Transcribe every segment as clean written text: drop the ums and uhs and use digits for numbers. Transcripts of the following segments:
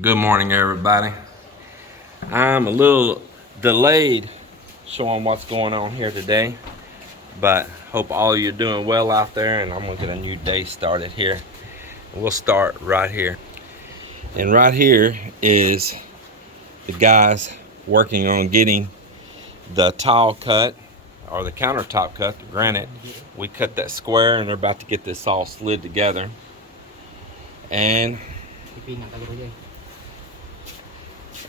Good morning, everybody. I'm a little delayed showing what's going on here today, but hope all of you are doing well out there, and I'm gonna get a new day started here. We'll start right here. And right here is the guys working on getting the tile cut, or the countertop cut, the granite. We cut that square and they're about to get this all slid together. And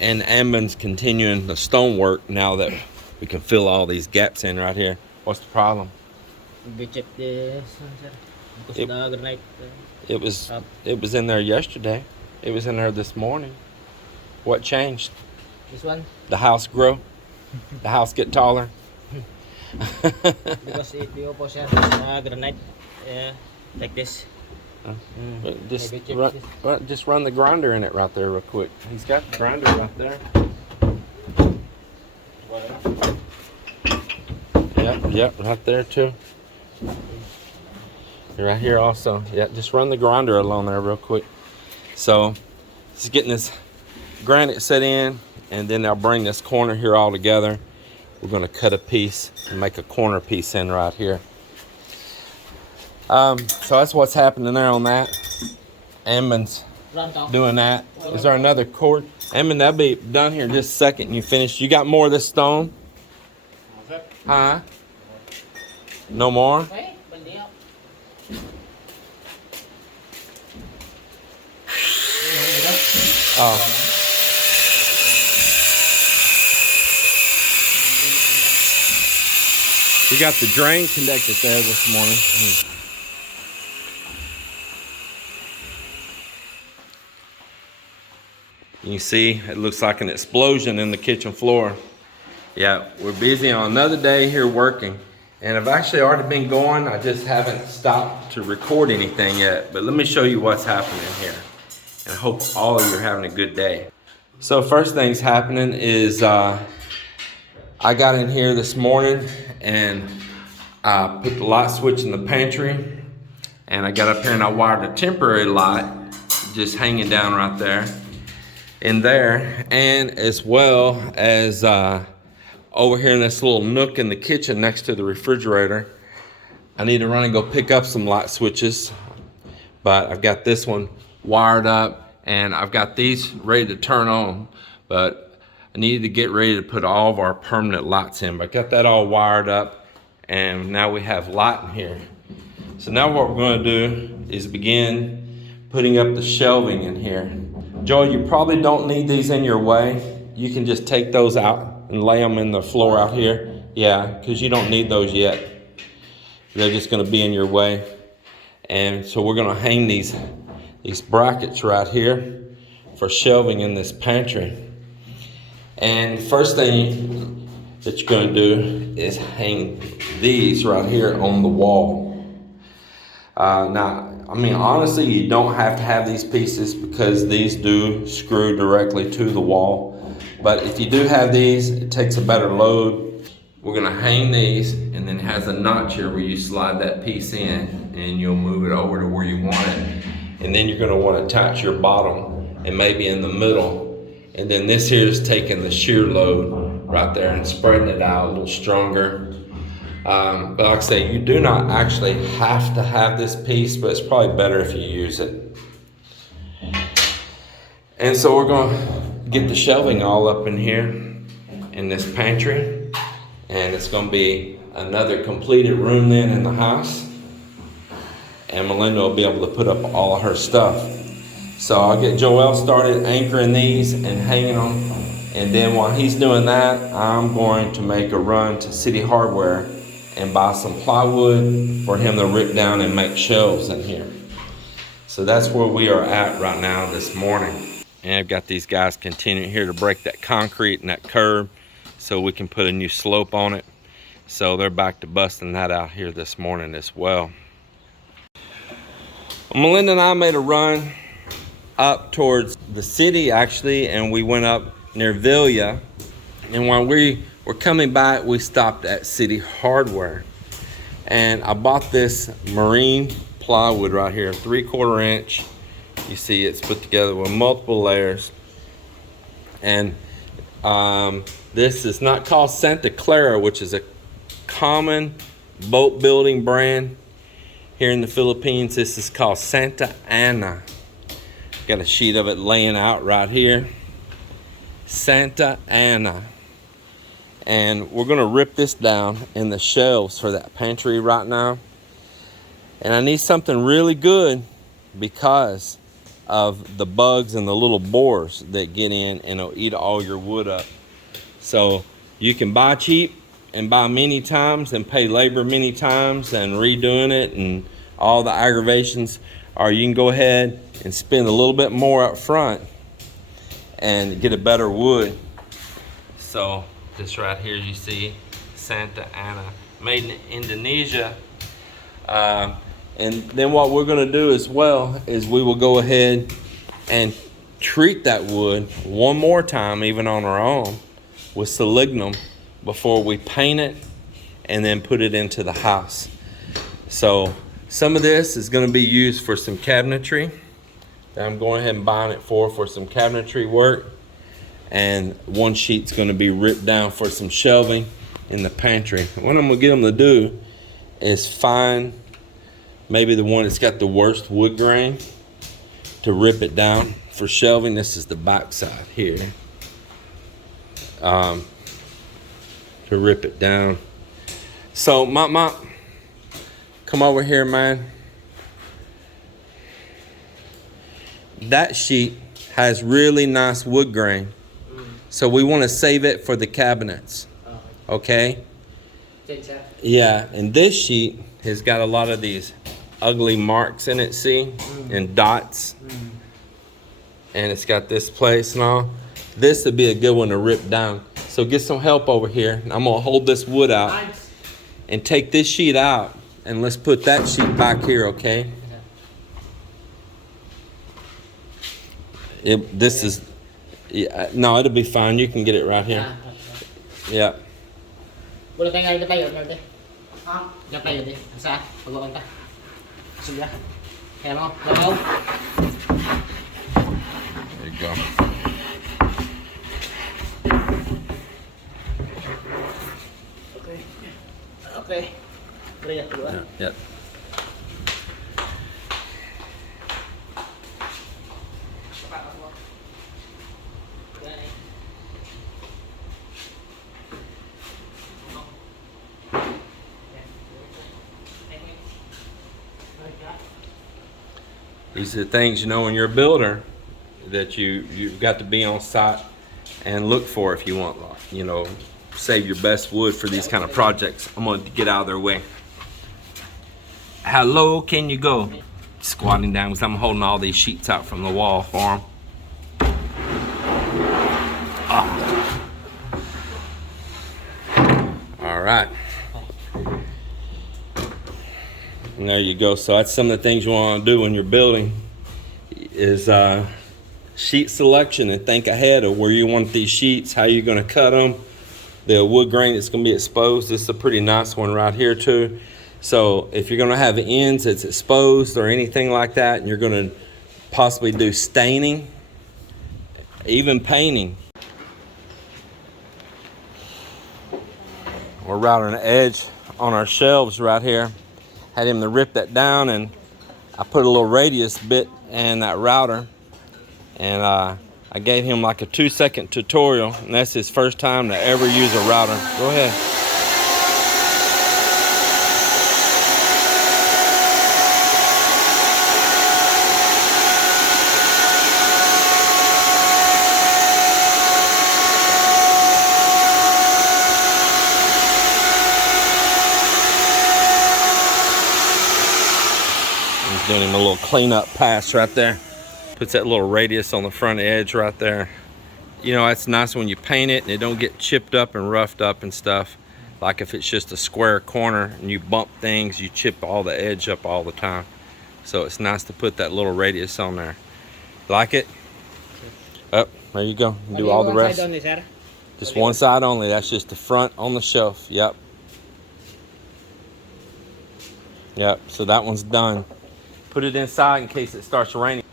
Ammon's continuing the stonework now that we can fill all these gaps in right here. What's the problem? It was in there yesterday. It was in there this morning. What changed? This one? The house grow? The house get taller? Because it will push granite like this. Just run the grinder in it right there real quick. He's got the grinder right there. Yep, right there too. Right here also. Yeah, just run the grinder along there real quick. So, just getting this granite set in, and then I'll bring this corner here all together. We're going to cut a piece and make a corner piece in right here. So that's what's happening there on that. Ammon's doing that. Is there another cord? Ammon, that'll be done here in just a second. You finished. You got more of this stone? Huh? No more? Oh. We got the drain connected there this morning. You see, it looks like an explosion in the kitchen floor. Yeah, we're busy on another day here working. And I've actually already been going. I just haven't stopped to record anything yet. But let me show you what's happening here. And I hope all of you are having a good day. So first thing's happening is I got in here this morning and I put the light switch in the pantry. And I got up here and I wired a temporary light just hanging down right there. In there, and as well as over here in this little nook in the kitchen next to the refrigerator, I need to run and go pick up some light switches, but I've got this one wired up and I've got these ready to turn on, but I needed to get ready to put all of our permanent lights in. But I got that all wired up and now we have light in here. So now what we're going to do is begin putting up the shelving in here. Joel, you probably don't need these in your way. You can just take those out and lay them in the floor out here. Yeah, because you don't need those yet. They're just going to be in your way. And so we're going to hang these brackets right here for shelving in this pantry. And the first thing that you're going to do is hang these right here on the wall. Now, I mean, honestly, you don't have to have these pieces because these do screw directly to the wall. But if you do have these, it takes a better load. We're gonna hang these, and then it has a notch here where you slide that piece in and you'll move it over to where you want it. And then you're gonna want to attach your bottom and maybe in the middle. And then this here is taking the shear load right there and spreading it out a little stronger. But like I say, you do not actually have to have this piece, but it's probably better if you use it. And so we're going to get the shelving all up in here in this pantry. And it's going to be another completed room then in the house. And Melinda will be able to put up all of her stuff. So I'll get Joel started anchoring these and hanging them. And then while he's doing that, I'm going to make a run to City Hardware and buy some plywood for him to rip down and make shelves in here. So that's where we are at right now this morning. And I've got these guys continuing here to break that concrete and that curb so we can put a new slope on it. So they're back to busting that out here this morning as well. Melinda and I made a run up towards the city actually, and we went up near Villa. And while we were coming back, we stopped at City Hardware. And I bought this marine plywood right here, 3/4 inch You see it's put together with multiple layers. And this is not called Santa Clara, which is a common boat building brand here in the Philippines. This is called Santa Ana. Got a sheet of it laying out right here. Santa Ana. And we're gonna rip this down in the shelves for that pantry right now. And I need something really good because of the bugs and the little borers that get in and will eat all your wood up. So you can buy cheap and buy many times and pay labor many times and redoing it and all the aggravations, or you can go ahead and spend a little bit more up front and get a better wood. So this right here, you see Santa Ana, made in Indonesia. And then what we're gonna do as well is we will go ahead and treat that wood one more time, even on our own, with selenium before we paint it and then put it into the house. So some of this is gonna be used for some cabinetry that I'm going ahead and buying it for some cabinetry work. And one sheet's gonna be ripped down for some shelving in the pantry. What I'm gonna get them to do is find maybe the one that's got the worst wood grain to rip it down for shelving. This is the back side here. To rip it down. So Mak Mak, come over here, man. That sheet has really nice wood grain. So we want to save it for the cabinets. Okay? Yeah, and this sheet has got a lot of these ugly marks in it, see? And dots. And it's got this place and all. This would be a good one to rip down. So get some help over here. I'm gonna hold this wood out and take this sheet out, and let's put that sheet back here, okay? This is, yeah, no, it'll be fine. You can get it right here. Yeah. Boleh tinggal kita tayo nanti. Jangan tayo deh. Saan? Pagawaan ta. Sudah. Kaya mo. Go. There you go. Okay. Okay. Ready to go. Yep. These are the things, you know, when you're a builder that you've got to be on site and look for if you want, you know, save your best wood for these kind of projects. I'm going to get out of their way. How low can you go? Squatting down because I'm holding all these sheets out from the wall for them. All right. And there you go. So that's some of the things you want to do when you're building is sheet selection and think ahead of where you want these sheets, how you're going to cut them, the wood grain that's going to be exposed. This is a pretty nice one right here too. So if you're going to have ends that's exposed or anything like that, and you're going to possibly do staining, even painting. We're routing an edge on our shelves right here. Had him to rip that down, and I put a little radius bit in that router, and I gave him like a 2-second tutorial, and that's his first time to ever use a router. Go ahead. Doing him a little cleanup pass right there. Puts that little radius on the front edge right there. You know, it's nice when you paint it and it don't get chipped up and roughed up and stuff. Like if it's just a square corner and you bump things, you chip all the edge up all the time. So it's nice to put that little radius on there. Like it? Up, there you go. You do all the rest. Just one side only. That's just the front on the shelf. Yep. Yep, so that one's done. Put it inside in case it starts raining.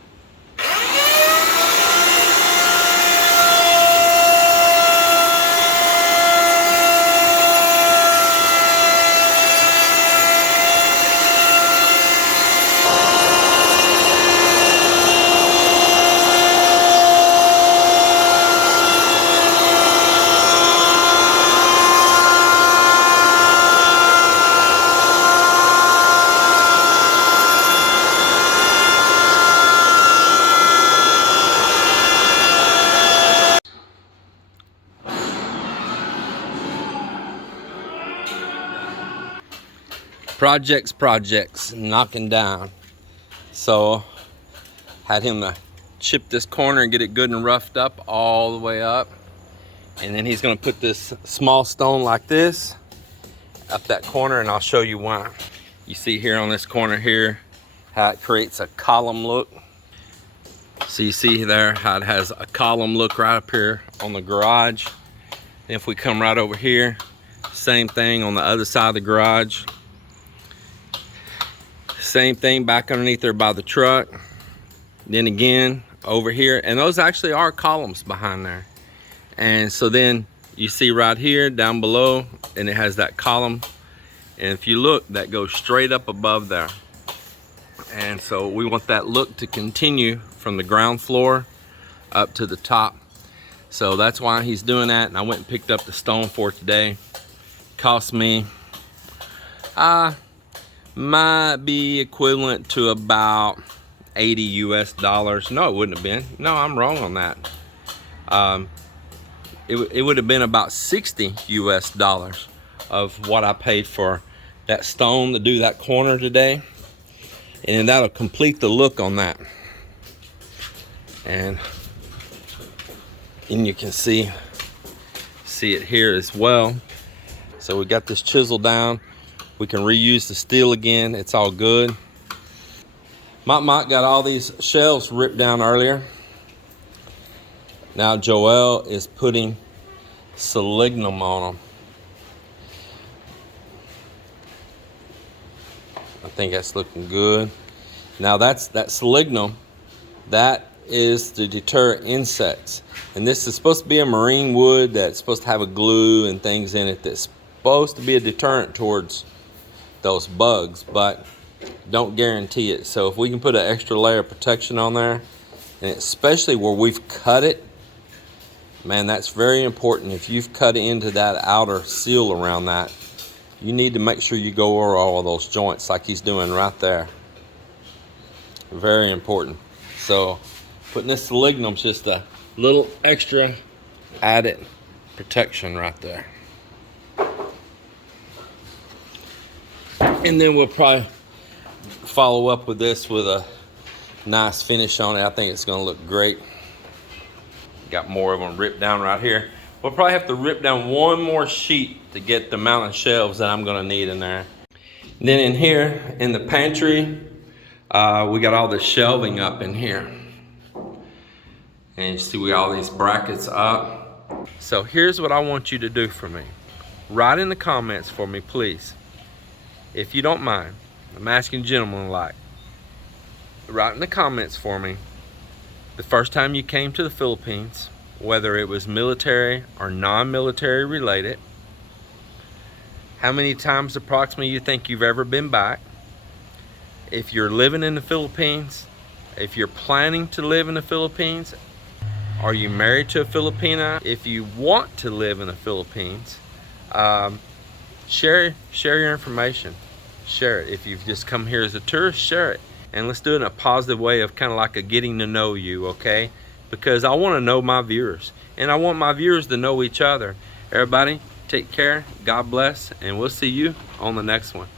projects, knocking down. So had him to chip this corner and get it good and roughed up all the way up. And then he's gonna put this small stone like this up that corner, and I'll show you why. You see here on this corner here, how it creates a column look. So you see there how it has a column look right up here on the garage. And if we come right over here, same thing on the other side of the garage. Same thing back underneath there by the truck. Then again over here, and those actually are columns behind there. And so then you see right here down below, and it has that column, and if you look, that goes straight up above there. And so we want that look to continue from the ground floor up to the top. So that's why he's doing that, and I went and picked up the stone for it today. Cost me might be equivalent to about 80 US dollars. No, it wouldn't have been. No, I'm wrong on that. It would have been about 60 US dollars of what I paid for that stone to do that corner today. And then that'll complete the look on that. And you can see it here as well. So we got this chisel down. We can reuse the steel again. It's all good. Mak Mak got all these shelves ripped down earlier. Now Joel is putting selenium on them. I think that's looking good. Now that selenium, that is to deter insects. And this is supposed to be a marine wood that's supposed to have a glue and things in it that's supposed to be a deterrent towards those bugs, but don't guarantee it. So if we can put an extra layer of protection on there, and especially where we've cut it, man, that's very important. If you've cut into that outer seal around that, you need to make sure you go over all of those joints like he's doing right there. Very important. So putting this selenium's just a little extra added protection right there. And then we'll probably follow up with this with a nice finish on it. I think it's gonna look great. Got more of them ripped down right here. We'll probably have to rip down one more sheet to get the amount of shelves that I'm gonna need in there. And then in here, in the pantry, we got all the shelving up in here. And you see we got all these brackets up. So here's what I want you to do for me. Write in the comments for me, please. If you don't mind, I'm asking gentlemen like, write in the comments for me the first time you came to the Philippines, whether it was military or non-military related, how many times approximately you think you've ever been back, if you're living in the Philippines, if you're planning to live in the Philippines, are you married to a Filipina? If you want to live in the Philippines, share your information. Share it. If you've just come here as a tourist, share it. And let's do it in a positive way of kind of like a getting to know you, okay? Because I want to know my viewers. And I want my viewers to know each other. Everybody, take care. God bless. And we'll see you on the next one.